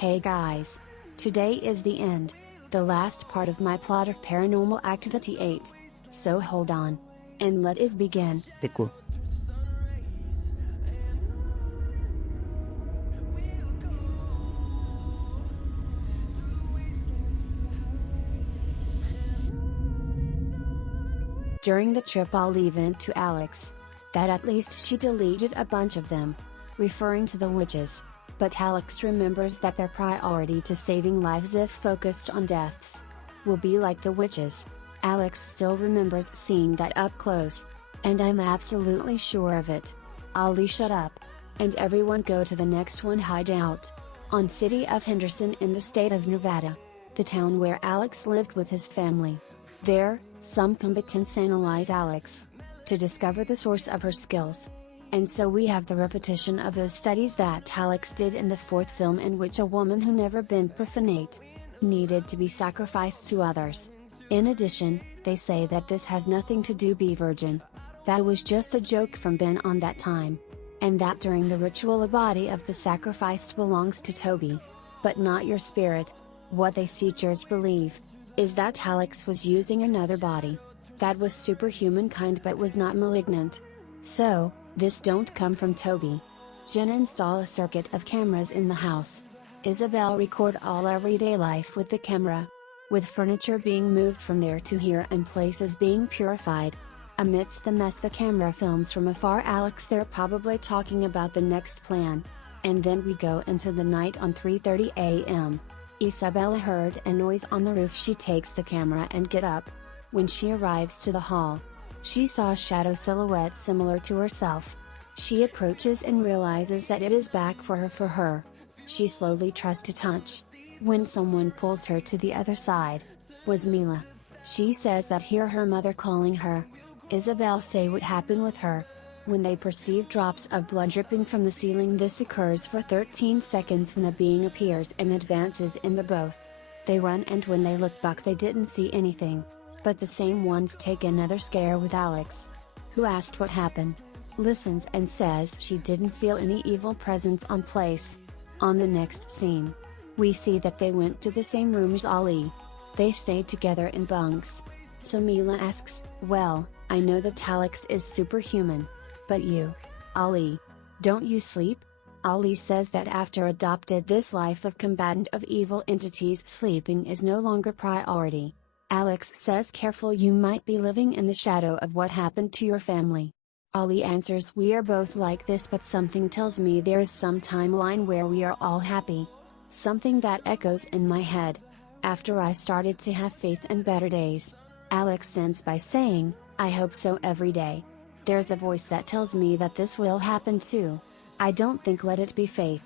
Hey guys! Today is the end, the last part of my plot of Paranormal Activity 8. So hold on, and let us begin. Piku. During the trip I'll leave in to Alex, that at least she deleted a bunch of them, referring to the witches. But Alex remembers that their priority to saving lives if focused on deaths will be like the witches. Alex still remembers seeing that up close, and I'm absolutely sure of it. Ollie, shut up. And everyone go to the next one. Hideout. On City of Henderson in the state of Nevada, the town where Alex lived with his family. There, some combatants analyze Alex to discover the source of her skills. And so we have the repetition of those studies that Alex did in the fourth film, in which a woman who never been profanate needed to be sacrificed to others. In addition, they say that this has nothing to do be virgin. That was just a joke from Ben on that time. And that during the ritual a body of the sacrificed belongs to Toby. But not your spirit. What they teachers believe is that Alex was using another body that was superhuman kind but was not malignant. So, this don't come from Toby. Jen install a circuit of cameras in the house. Isabel record all everyday life with the camera. With furniture being moved from there to here and places being purified. Amidst the mess the camera films from afar Alex. They're probably talking about the next plan. And then we go into the night on 3:30 a.m. Isabella heard a noise on the roof. She takes the camera and get up. When she arrives to the hall, she saw a shadow silhouette similar to herself. She approaches and realizes that it is back for her. She slowly tries to touch, when someone pulls her to the other side. Was Mila. She says that hear her mother calling her. Isabel say what happened with her. When they perceive drops of blood dripping from the ceiling, this occurs for 13 seconds when a being appears and advances in the both. They run, and when they look back they didn't see anything. But the same ones take another scare with Alex, who asked what happened. Listens and says she didn't feel any evil presence on place. On the next scene, we see that they went to the same room as Ollie. They stayed together in bunks. So Mila asks, well, I know that Alex is superhuman. But you, Ollie, don't you sleep? Ollie says that after adopted this life of combatant of evil entities, sleeping is no longer priority. Alex says careful, you might be living in the shadow of what happened to your family. Ollie answers, we are both like this, but something tells me there is some timeline where we are all happy. Something that echoes in my head. After I started to have faith in better days. Alex ends by saying, I hope so every day. There's a voice that tells me that this will happen too. I don't think let it be faith,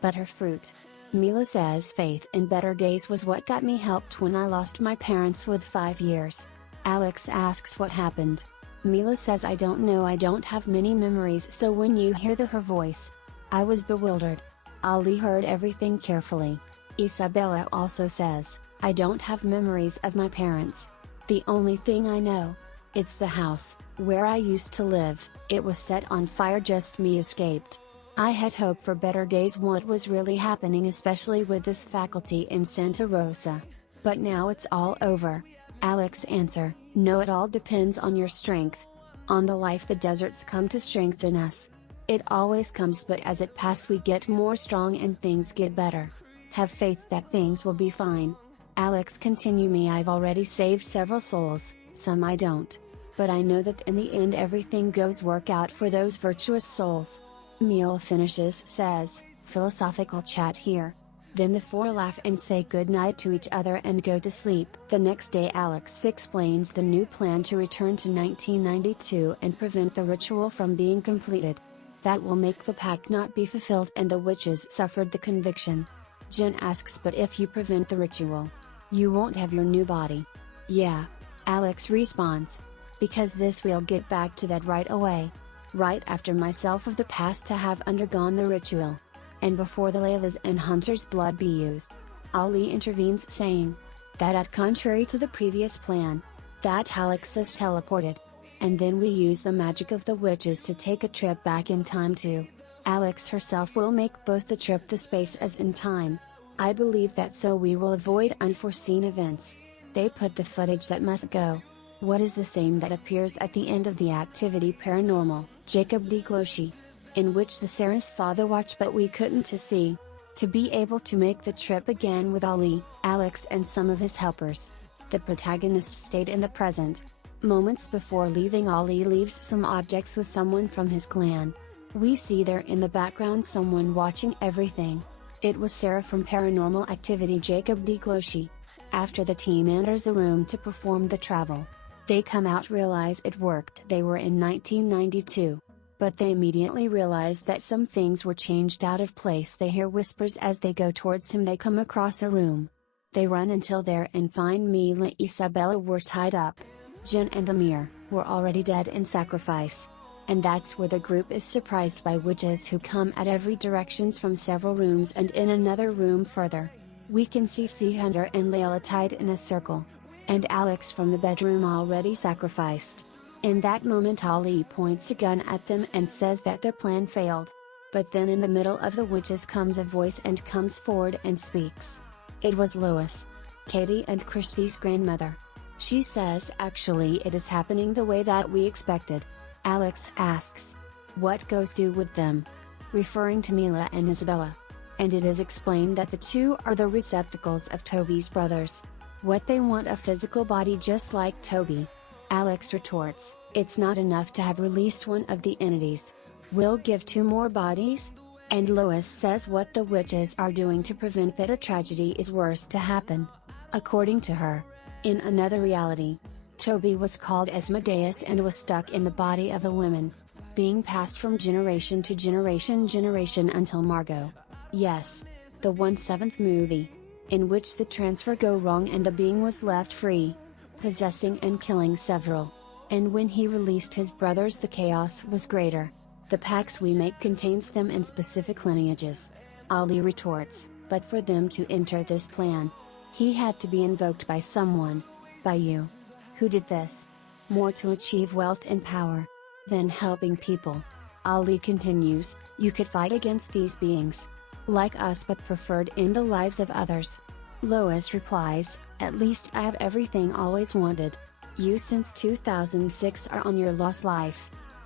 but her fruit. Mila says faith in better days was what got me helped when I lost my parents with 5 years. Alex asks what happened. Mila says I don't know, I don't have many memories. So when you hear her voice, I was bewildered. Ollie heard everything carefully. Isabella also says, I don't have memories of my parents. The only thing I know, it's the house where I used to live. It was set on fire, just me escaped. I had hope for better days, what was really happening, especially with this faculty in Santa Rosa. But now it's all over. Alex answer, no, it all depends on your strength. On the life the deserts come to strengthen us. It always comes, but as it passes we get more strong and things get better. Have faith that things will be fine. Alex continue, me, I've already saved several souls, some I don't. But I know that in the end everything goes work out for those virtuous souls. Meal finishes, says, philosophical chat here. Then the four laugh and say good night to each other and go to sleep. The next day Alex explains the new plan to return to 1992 and prevent the ritual from being completed. That will make the pact not be fulfilled and the witches suffered the conviction. Jen asks, but if you prevent the ritual, you won't have your new body. Yeah. Alex responds. Because this will get back to that right away. Right after myself of the past to have undergone the ritual. And before the Layla's and Hunter's blood be used. Ollie intervenes, saying that at contrary to the previous plan, that Alex is teleported. And then we use the magic of the witches to take a trip back in time too. Alex herself will make both the trip the space as in time. I believe that so we will avoid unforeseen events. They put the footage that must go. What is the same that appears at the end of the activity Paranormal, Jacob D. Closhi, in which the Sarah's father watched but we couldn't to see. To be able to make the trip again with Ali, Alex and some of his helpers. The protagonist stayed in the present. Moments before leaving, Ali leaves some objects with someone from his clan. We see there in the background someone watching everything. It was Sarah from Paranormal Activity Jacob D. Closhi. After the team enters the room to perform the travel, they come out realize it worked. They were in 1992. But they immediately realize that some things were changed out of place. They hear whispers as they go towards him. They come across a room. They run until there and find Mila Isabella were tied up. Jen and Amir were already dead in sacrifice. And that's where the group is surprised by witches who come at every directions from several rooms, and in another room further, we can see C. Hunter and Layla tied in a circle. And Alex from the bedroom already sacrificed. In that moment Ali points a gun at them and says that their plan failed. But then in the middle of the witches comes a voice and comes forward and speaks. It was Lois, Katie and Kristi's grandmother. She says actually it is happening the way that we expected. Alex asks, what goes do with them? Referring to Mila and Isabella. And it is explained that the two are the receptacles of Toby's brothers. What they want a physical body just like Toby. Alex retorts, it's not enough to have released one of the entities. We'll give 2 more bodies? And Lois says what the witches are doing to prevent that a tragedy is worse to happen. According to her, in another reality, Toby was called Asmodeus and was stuck in the body of a woman, being passed from generation to generation until Margot. Yes, the 1/7 movie, in which the transfer go wrong and the being was left free, possessing and killing several. And when he released his brothers the chaos was greater. The pacts we make contains them in specific lineages. Ali retorts, but for them to enter this plan, he had to be invoked by someone. By you. Who did this? More to achieve wealth and power than helping people. Ali continues, you could fight against these beings, like us, but preferred in the lives of others. Lois replies, at least I have everything always wanted. You since 2006 are on your lost life.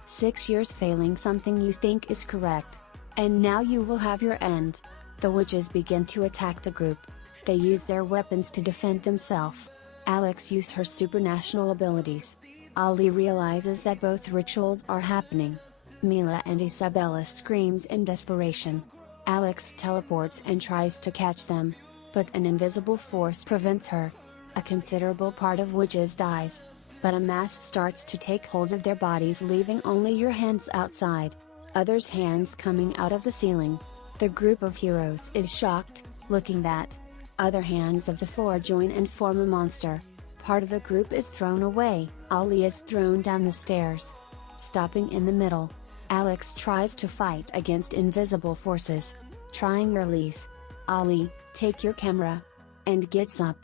6 years failing something you think is correct. And now you will have your end. The witches begin to attack the group. They use their weapons to defend themselves. Alex uses her supernatural abilities. Ali realizes that both rituals are happening. Mila and Isabella screams in desperation. Alex teleports and tries to catch them, but an invisible force prevents her. A considerable part of witches dies, but a mass starts to take hold of their bodies, leaving only your hands outside, others' hands coming out of the ceiling. The group of heroes is shocked, looking that other hands of the floor join and form a monster. Part of the group is thrown away. Ali is thrown down the stairs, stopping in the middle. Alex tries to fight against invisible forces, trying release. Ali, take your camera, and gets up,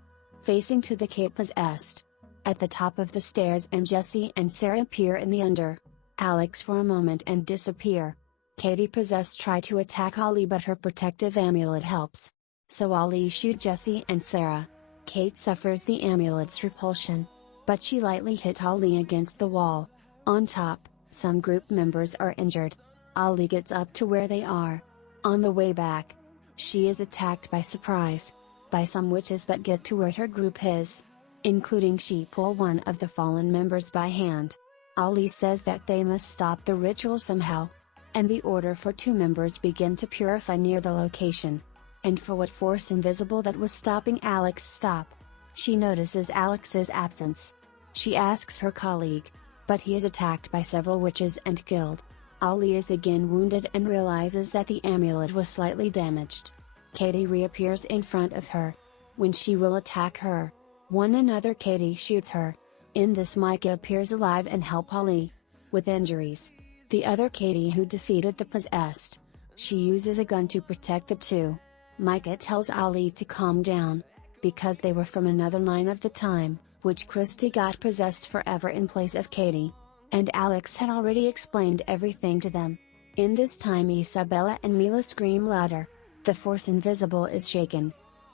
facing to the cape possessed. At the top of the stairs, and Jesse and Sarah appear in the under. Alex for a moment and disappear. Katie possessed try to attack Ali, but her protective amulet helps. So Ali shoot Jesse and Sarah. Kate suffers the amulet's repulsion, but she lightly hit Ali against the wall. On top, some group members are injured. Ali gets up to where they are. On the way back, she is attacked by surprise by some witches, but get to where her group is, including she pull one of the fallen members by hand. Ali says that they must stop the ritual somehow, and the order for 2 members begin to purify near the location. And for what force invisible that was stopping Alex stop? She notices Alex's absence. She asks her colleague, but he is attacked by several witches and killed. Ali is again wounded and realizes that the amulet was slightly damaged. Katie reappears in front of her. When she will attack her, another Katie shoots her. In this, Micah appears alive and help Ali with injuries. The other Katie who defeated the possessed. She uses a gun to protect the 2. Micah tells Ali to calm down, because they were from another line of the time, which Kristi got possessed forever in place of Katie. And Alex had already explained everything to them. In this time Isabella and Mila scream louder. The force invisible is shaken.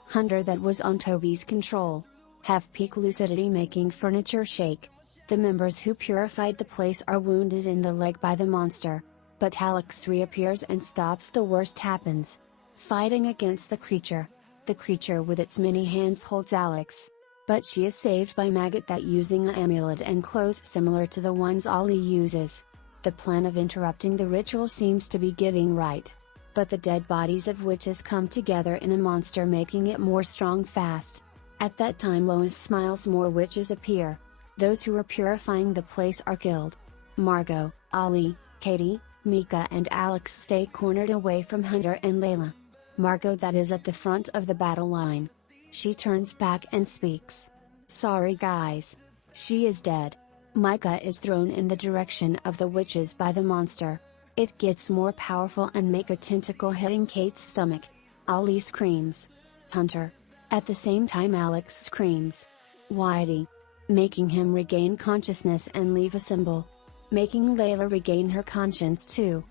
Hunter that was on Toby's control. Have peak lucidity making furniture shake. The members who purified the place are wounded in the leg by the monster. But Alex reappears and stops the worst happens. Fighting against the creature. The creature with its many hands holds Alex. But she is saved by Maggot that using an amulet and clothes similar to the ones Ollie uses. The plan of interrupting the ritual seems to be giving right. But the dead bodies of witches come together in a monster making it more strong fast. At that time Lois smiles, more witches appear. Those who are purifying the place are killed. Margot, Ollie, Katie, Mika and Alex stay cornered away from Hunter and Layla. Margot that is at the front of the battle line. She turns back and speaks. "Sorry guys. She is dead." Micah is thrown in the direction of the witches by the monster. It gets more powerful and make a tentacle hitting Kate's stomach. Ollie screams. "Hunter." At the same time Alex screams. "Whitey." Making him regain consciousness and leave a symbol. Making Layla regain her conscience too.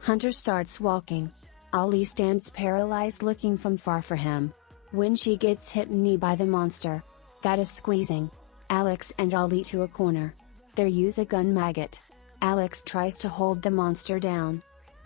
Hunter starts walking. Ollie stands paralyzed looking from far for him. When she gets hit in the knee by the monster. That is squeezing. Alex and Ollie to a corner. They use a gun. Maggot. Alex tries to hold the monster down.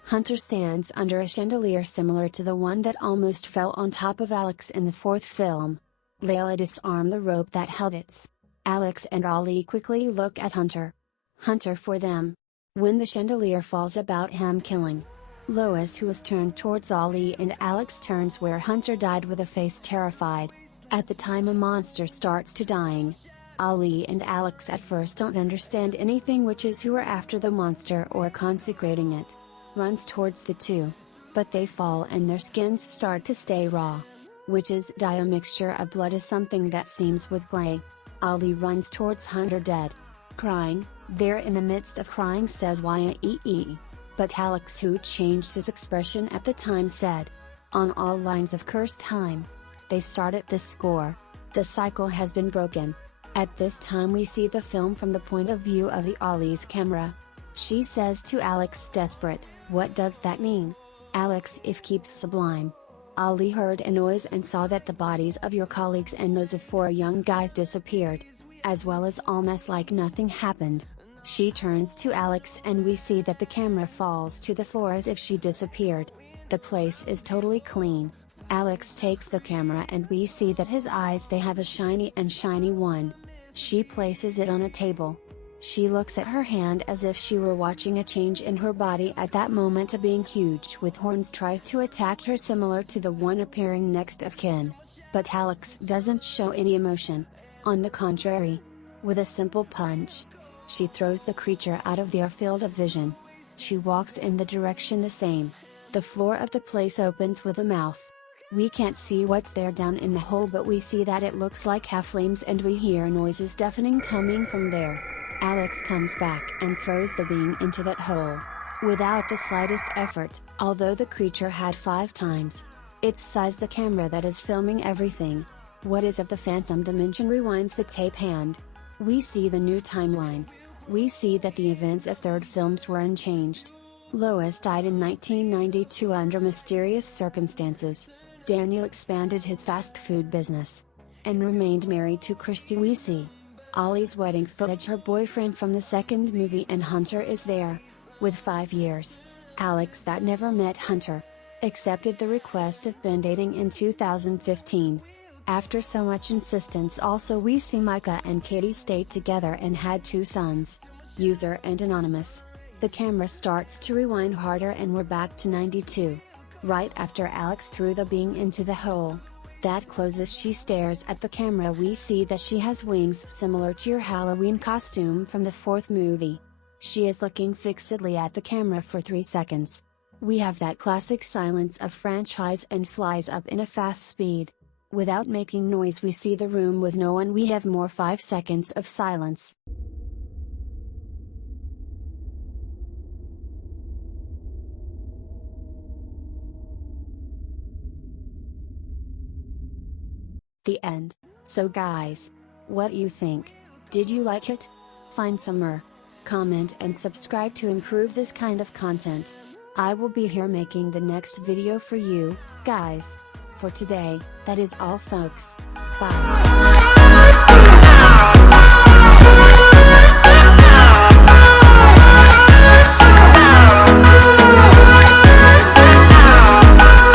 Hunter stands under a chandelier similar to the one that almost fell on top of Alex in the fourth film. Layla disarmed the rope that held it. Alex and Ollie quickly look at Hunter. Hunter for them. When the chandelier falls about him killing. Lois who is turned towards Ollie and Alex turns where Hunter died with a face terrified. At the time a monster starts to dying. Ollie and Alex at first don't understand anything. Witches who are after the monster or consecrating it. Runs towards the two. But they fall and their skins start to stay raw. Witches die. A mixture of blood is something that seems with clay. Ollie runs towards Hunter dead. Crying, there in the midst of crying says "Why?" But Alex who changed his expression at the time said. On all lines of cursed time. They started this score. The cycle has been broken. At this time we see the film from the point of view of the Ollie's camera. She says to Alex desperate, "What does that mean?" Alex if keeps sublime. Ollie heard a noise and saw that the bodies of your colleagues and those of 4 young guys disappeared. As well as almost like nothing happened. She turns to Alex and we see that the camera falls to the floor as if she disappeared. The place is totally clean. Alex takes the camera and we see that his eyes they have a shiny one. She places it on a table. She looks at her hand as if she were watching a change in her body at that moment. A being huge with horns tries to attack her similar to the one appearing next of kin. But Alex doesn't show any emotion. On the contrary. With a simple punch. She throws the creature out of their field of vision. She walks in the direction the same. The floor of the place opens with a mouth. We can't see what's there down in the hole but we see that it looks like halflings and we hear noises deafening coming from there. Alex comes back and throws the being into that hole. Without the slightest effort, although the creature had 5 times its size the camera that is filming everything. What is of the phantom dimension rewinds the tape hand. We see the new timeline. We see that the events of 3rd films were unchanged. Lois died in 1992 under mysterious circumstances. Daniel expanded his fast food business. And remained married to Kristi. We see Ollie's wedding footage, her boyfriend from the 2nd movie, and Hunter is there. With 5 years. Alex that never met Hunter. Accepted the request of band-aiding in 2015. After so much insistence also we see Micah and Katie stayed together and had 2 sons. User and anonymous. The camera starts to rewind harder and we're back to 92. Right after Alex threw the being into the hole. That closes. She stares at the camera. We see that she has wings similar to your Halloween costume from the 4th movie. She is looking fixedly at the camera for 3 seconds. We have that classic silence of franchise and flies up in a fast speed. Without making noise we see the room with no one. We have more 5 seconds of silence. The end. So guys, what you think? Did you like it? Find some more. Comment and subscribe to improve this kind of content. I will be here making the next video for you, guys. For today, that is all folks. Bye.